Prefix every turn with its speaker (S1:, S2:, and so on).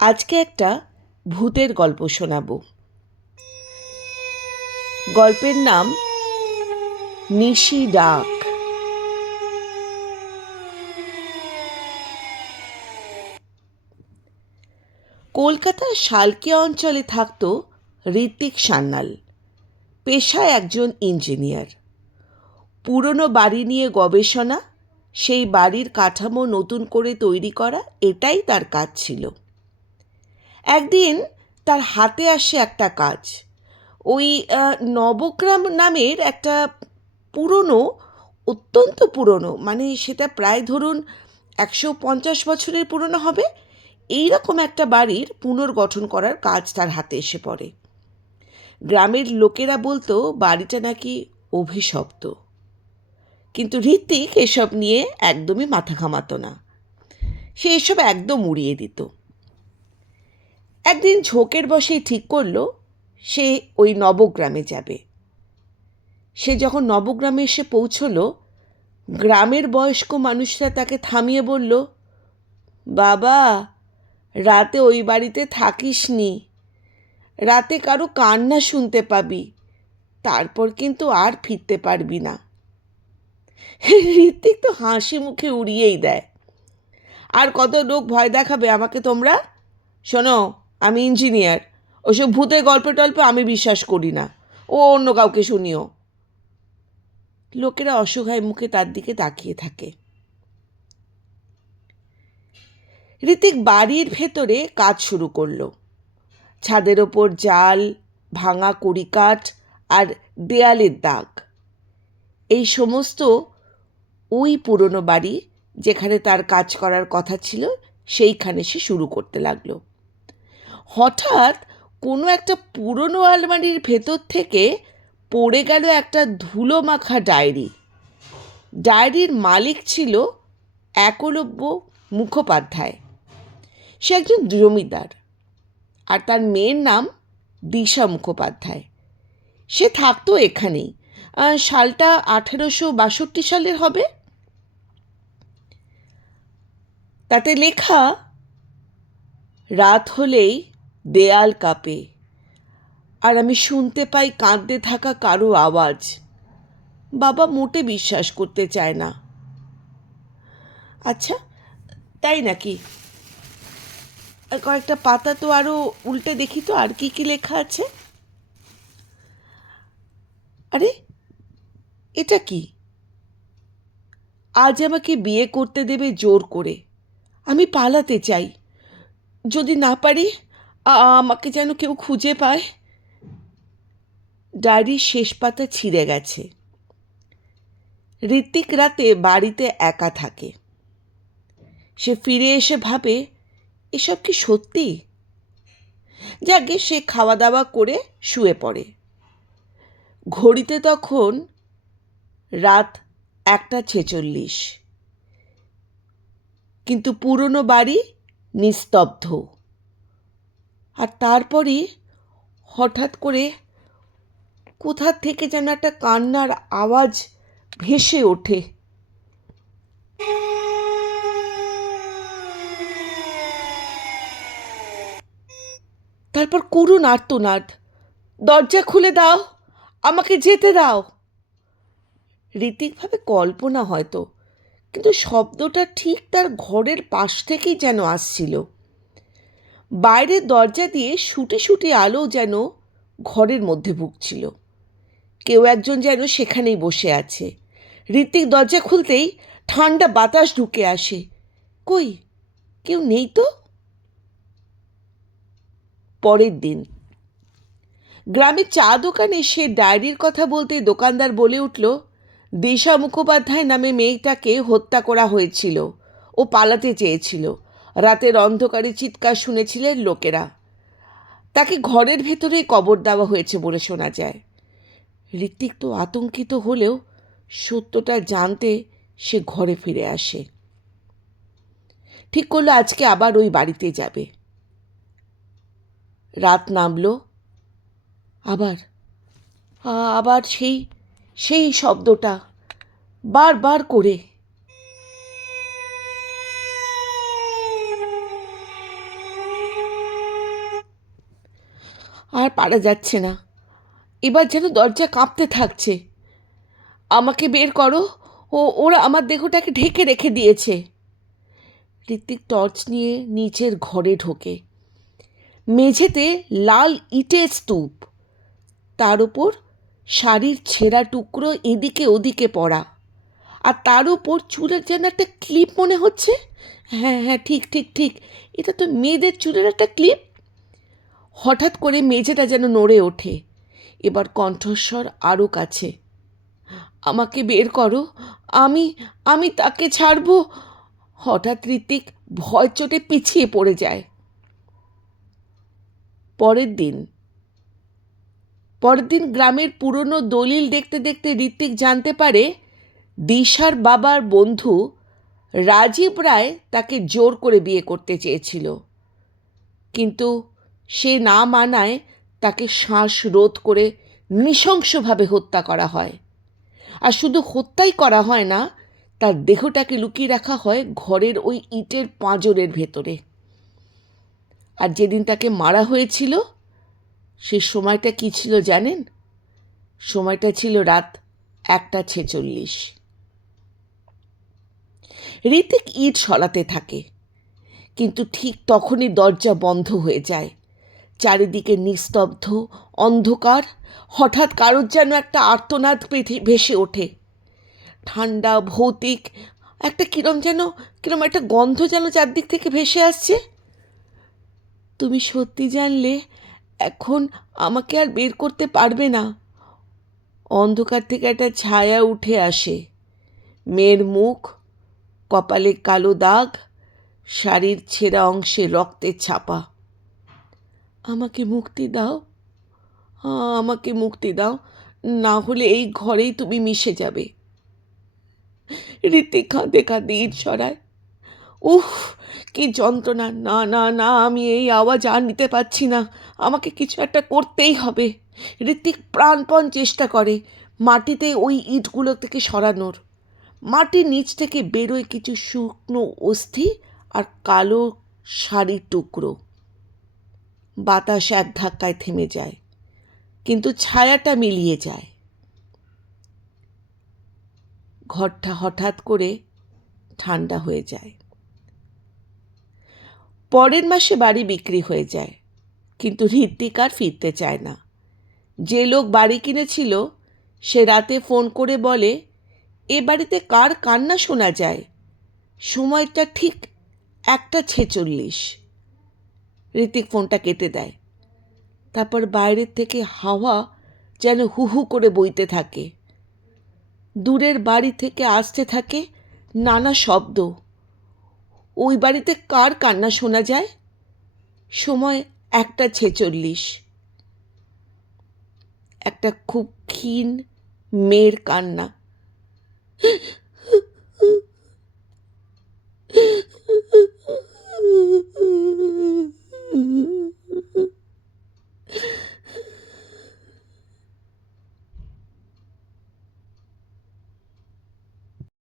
S1: আজকে একটা ভূতের গল্প শোনাবো। গল্পের নাম নিশি ডাক। কলকাতার শালকিয়া অঞ্চলে থাকত ঋত্বিক সান্যাল, পেশায় একজন ইঞ্জিনিয়ার। পুরনো বাড়ি নিয়ে গবেষণা, সেই বাড়ির কাঠামো নতুন করে তৈরি করা, এটাই তার কাজ ছিল। একদিন তার হাতে আসে একটা কাজ। ওই নবগ্রাম নামের একটা পুরনো, অত্যন্ত পুরনো মানে সেটা প্রায় ধরুন একশো পঞ্চাশ বছরের পুরনো হবে এই রকম একটা বাড়ির পুনর্গঠন করার কাজ তার হাতে এসে পড়ে। গ্রামের লোকেরা বলতো, বাড়িটা নাকি অভিশপ্ত। কিন্তু ঋত্বিক এসব নিয়ে একদমই মাথা ঘামাতো না। সে এসব একদম উড়িয়ে দিত। একদিন ঝোঁকের বসেই ঠিক করল, সে ওই নবগ্রামে যাবে। সে যখন নবগ্রামে এসে পৌঁছলো, গ্রামের বয়স্ক মানুষরা তাকে থামিয়ে বলল, বাবা, রাতে ওই বাড়িতে থাকিস নি রাতে কারও কান্না শুনতে পাবি, তারপর কিন্তু আর ফিরতে পারবি না। ঋত্বিক তো হাসি মুখে উড়িয়েই দেয়, আর কত লোক ভয় দেখাবে আমাকে তোমরা? শোনো আমি ইঞ্জিনিয়ার। ওসব ভূতের গল্প টল্প আমি বিশ্বাস করি না। ও অন্য কাউকে শুনিও। লোকেরা অসহায় মুখে তার দিকে তাকিয়ে থাকে। ঋতিক বাড়ির ভেতরে কাজ শুরু করল। ছাদের ওপর জাল, ভাঙা কড়িকাঠ আর দেয়ালের দাগ। এই সমস্ত ওই পুরনো বাড়ি যেখানে তার কাজ করার কথা ছিল, সেইখানে সে শুরু করতে লাগল। হঠাৎ কোনো একটা পুরনো আলমারির ভেতর থেকে পড়ে গেল একটা ধুলো মাখা ডায়েরি। ডায়েরির মালিক ছিল একলব্য মুখোপাধ্যায়। সে একজন জমিদার আর তার মেয়ের নাম দিশা মুখোপাধ্যায়। সে থাকতো এখানেই। সালটা আঠেরোশো বাষট্টি সালের হবে। তাতে লেখা, রাত হলেই দেয়াল কাঁপে। আর আমি শুনতে পাই কাঁদতে থাকা কারও আওয়াজ। বাবা মোটে বিশ্বাস করতে চায় না। আচ্ছা তাই নাকি? কয়েকটা পাতা তো আরও উল্টে দেখি তো, আর কি কি লেখা আছে? আরে, এটা কি? আজ আমাকে বিয়ে করতে দেবে জোর করে। আমি পালাতে চাই। যদি না পারি আমাকে যেন কেউ খুঁজে পায়। ডায়েরির শেষ পাতা ছিঁড়ে গেছে। ঋত্বিক রাতে বাড়িতে একা থাকে। সে ফিরে এসে ভাবে, এসব কি সত্যি? যাকে সে খাওয়া দাওয়া করে শুয়ে পড়ে। ঘড়িতে তখন রাত একটা ছেচল্লিশ। কিন্তু পুরনো বাড়ি নিস্তব্ধ। আর তারপরই হঠাৎ করে কোথা থেকে যেন একটা কান্নার আওয়াজ ভেসে ওঠে। তারপর করুণ আর্তনাদ, দরজা খুলে দাও, আমাকে যেতে দাও। রীতিকভাবে কল্পনা হয়তো, কিন্তু শব্দটা ঠিক তার ঘরের পাশ থেকেই যেন আসছিল। বাইরের দরজা দিয়ে শুটে শুটে আলো যেন ঘরের মধ্যে ভুগছিল। কেউ একজন যেন সেখানেই বসে আছে। ঋত্বিক দরজা খুলতেই ঠান্ডা বাতাস ঢুকে আসে। কই, কেউ নেই তো? পরের দিন। গ্রামের চা দোকানে সে ডায়েরির কথা বলতে দোকানদার বলে উঠল, দিশা মুখোপাধ্যায় নামে মেয়েটাকে হত্যা করা হয়েছিল ও পালাতে চেয়েছিল। রাতের অন্ধকারে চিৎকার শুনেছিলেন লোকেরা। তাকে ঘরের ভেতরেই কবর দেওয়া হয়েছে বলে শোনা যায়। ঋত্বিক তো আতঙ্কিত হলেও সত্যটা জানতে সে ঘরে ফিরে আসে। ঠিক করল আজকে আবার ওই বাড়িতে যাবে। রাত নামলো। আবার আবার সেই সেই শব্দটা বারবার করে আর পারা যাচ্ছে না। এবার যেন দরজা কাঁপতে থাকছে। আমাকে বের করো ও ওরা আমার দেহটাকে ঢেকে রেখে দিয়েছে। ঋত্বিক টর্চ নিয়ে নিচের ঘরে ঢোকে। মেঝেতে লাল ইটের স্তূপ। তার উপর শাড়ির ছেঁড়া টুকরো এদিকে ওদিকে পড়া। আর তার উপর চুলের যেন একটা ক্লিপ মনে হচ্ছে। হ্যাঁ হ্যাঁ ঠিক ঠিক ঠিক। এটা তো মেয়েদের চুলের একটা ক্লিপ। হঠাৎ করে মেঝেটা যেন নড়ে ওঠে। এবার কণ্ঠস্বর আরও কাছে। আমাকে বের করো। আমি আমি তাকে ছাড়বো। হঠাৎ ঋতিক ভয় চোটে পিছিয়ে পড়ে যায়। পরের দিন। পরের দিন গ্রামের পুরনো দলিল দেখতে দেখতে ঋত্বিক জানতে পারে, দিশার বাবার বন্ধু রাজীব রায় তাকে জোর করে বিয়ে করতে চেয়েছিল। কিন্তু সে না মানায় তাকে শ্বাস রোধ করে নৃশংসভাবে হত্যা করা হয়। আর শুধু হত্যাই করা হয় না, তার দেহটাকে লুকিয়ে রাখা হয় ঘরের ওই ইটের পাঁজরের ভেতরে। আর যেদিন তাকে মারা হয়েছিল, সে সময়টা কি ছিল জানেন? সময়টা ছিল রাত একটা ছেচল্লিশ। ঋতিক ইট সরাতে থাকে, কিন্তু ঠিক তখনই দরজা বন্ধ হয়ে যায়। চারিদিকে নিস্তব্ধ, অন্ধকার, হঠাৎ কারোর যেন একটা আর্তনাদ পেঠে- ভেসে ওঠে। ঠান্ডা, ভৌতিক, একটা কিরম যেন, কিরম একটা গন্ধ যেন চারদিক থেকে ভেসে আসছে। তুমি সত্যি জানলে, এখন আমাকে আর বের করতে পারবে না। অন্ধকার থেকে একটা ছায়া উঠে আসে। মেয়ের মুখ, কপালে কালো দাগ, শাড়ির ছেঁড়া অংশে রক্তের ছাপা। আমাকে মুক্তি দাও। আমাকে মুক্তি দাও। না হলে এই ঘরেই তুমি মিশে যাবে। রীতি কাঁদে কাঁদে ইট সরায় উফ, কি যন্ত্রণা। না না না, আমি এই আওয়াজ আর নিতে পারছি না। আমাকে কিছু একটা করতেই হবে। ঋত্বিক প্রাণপণ চেষ্টা করে মাটিতে ওই ইটগুলো থেকে সরানোর। মাটির নিচ থেকে বেরোয় কিছু শুকনো অস্থি আর কালো শাড়ির টুকরো। বাতাস এক ধাক্কায় থেমে যায়, কিন্তু ছায়াটা মিলিয়ে যায়। ঘরটা হঠাৎ করে ঠান্ডা হয়ে যায়। পরের মাসে বাড়ি বিক্রি হয়ে যায়, কিন্তু ঋত্বিক আর ফিরতে চায় না। যে লোক বাড়ি কিনেছিল, সে রাতে ফোন করে বলে, এ বাড়িতে কার কান্না শোনা যায়? সময়টা ঠিক একটা ছেচল্লিশ। ঋতিক ফোনটা কেটে দেয়। তারপর বাইরের থেকে হাওয়া যেন হু হু করে বইতে থাকে। দূরের বাড়ি থেকে আসতে থাকে নানা শব্দ। ওই বাড়িতে কার কান্না শোনা যায়? সময় একটা ছেচল্লিশ। একটা খুব ক্ষীণ মেয়ের কান্না।